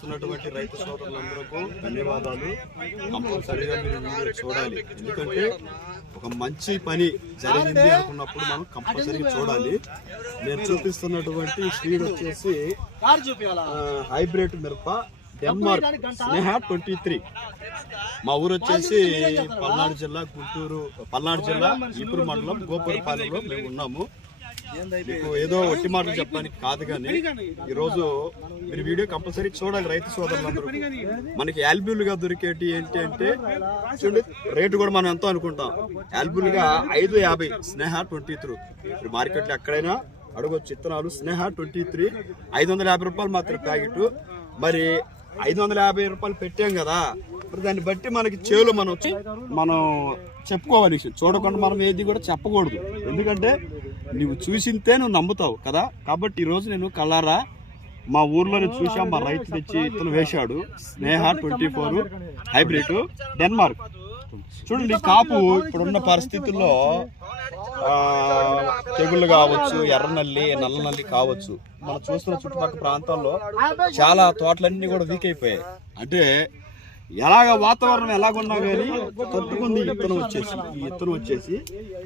చూస్తున్నటువంటి రైతు సోదరులందరికీ ధన్యవాదాలు. కంపల్సరీగా మీరు వీడియో చూడాలి, ఎందుకంటే ఒక మంచి పని జరిగింది అనుకున్నప్పుడు మనం కంపల్సరీగా చూడాలి. నేను చూపిస్తున్నటువంటి సీడ్ వచ్చేసి హైబ్రిడ్ మిరప డెన్మార్క్ స్నేహ 23. మా ఊరు వచ్చేసి పల్నాడు జిల్లా ఈపూరు మండలం గోపురపాలెంలో మేము ఉన్నాము. మీకు ఏదో ఒట్టి మాటలు చెప్పడానికి కాదు, కానీ ఈరోజు మీరు వీడియో కంపల్సరీ చూడాలి. రైతు సోదరులందరూ మనకి యాల్బ్యూల్గా దొరికేటి ఏంటి అంటే చూడండి, రేటు కూడా మనం ఎంతో అనుకుంటాం. యాల్బ్యూల్గా 550 స్నేహ 23. ఇప్పుడు మార్కెట్లో ఎక్కడైనా అడగొచ్చు విత్తనాలు. స్నేహ 23 550 రూపాయలు మాత్రం ప్యాకెట్. మరి 550 రూపాయలు పెట్టాం కదా, మరి దాన్ని బట్టి మనకి చేలు మనం చెప్పుకోవాలి. చూడకుండా మనం ఏది కూడా చెప్పకూడదు, ఎందుకంటే నువ్వు చూసింతే నువ్వు నమ్ముతావు కదా. కాబట్టి ఈరోజు నేను కల్లారా మా ఊర్లోనే చూసాం. మా రైతు తెచ్చి ఇతను వేశాడు స్నేహ 24 హైబ్రిడ్ డెన్మార్క్. చూడండి, కాపు ఇప్పుడున్న పరిస్థితుల్లో తెగుళ్ళు కావచ్చు, ఎర్రనల్లి నల్ల నల్లి కావచ్చు. మనం చూస్తున్న చుట్టుపక్కల ప్రాంతాల్లో చాలా తోటలన్నీ కూడా వీక్ అయిపోయాయి. అంటే వాతావరణం ఎలాగున్నా కానీ తట్టుకుంది. ఈ ఇత్తనం వచ్చేసి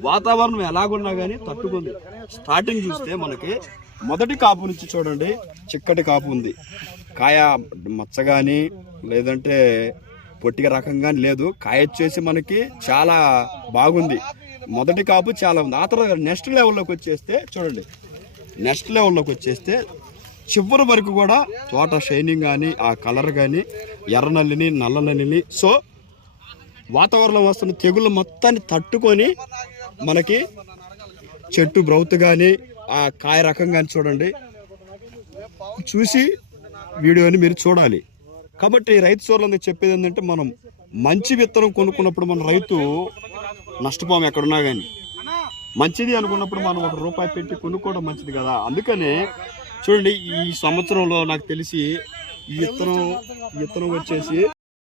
వాతావరణం ఎలాగున్నా కానీ తట్టుకుంది. స్టార్టింగ్ చూస్తే మనకి మొదటి కాపు నుంచి చూడండి, చిక్కటి కాపు ఉంది. కాయ మచ్చ కానీ లేదంటే పొట్టిగా రకం కానీ లేదు. కాయ వచ్చేసి మనకి చాలా బాగుంది. మొదటి కాపు చాలా ఉంది. ఆ తర్వాత నెక్స్ట్ లెవెల్లోకి వచ్చేస్తే చివరి వరకు కూడా తోట షైనింగ్ కానీ ఆ కలర్ కానీ ఎర్రనల్లిని నల్ల నల్లిని సో వాతావరణం వస్తున్న తెగుళ్ళు మొత్తాన్ని తట్టుకొని మనకి చెట్టు బ్రౌత్ కానీ ఆ కాయ రకం కానీ చూడండి, చూసి వీడియోని మీరు చూడాలి. కాబట్టి రైతు సోదరులందరికీ చెప్పేది ఏంటంటే, మనం మంచి విత్తనం కొనుక్కున్నప్పుడు మన రైతు నష్టపోము. ఎక్కడున్నా కానీ మంచిది అనుకున్నప్పుడు మనం ₹1 పెట్టి కొనుక్కోవడం మంచిది కదా. అందుకనే చూడండి, ఈ సంవత్సరంలో నాకు తెలిసి ఈ విత్తనం వచ్చేసి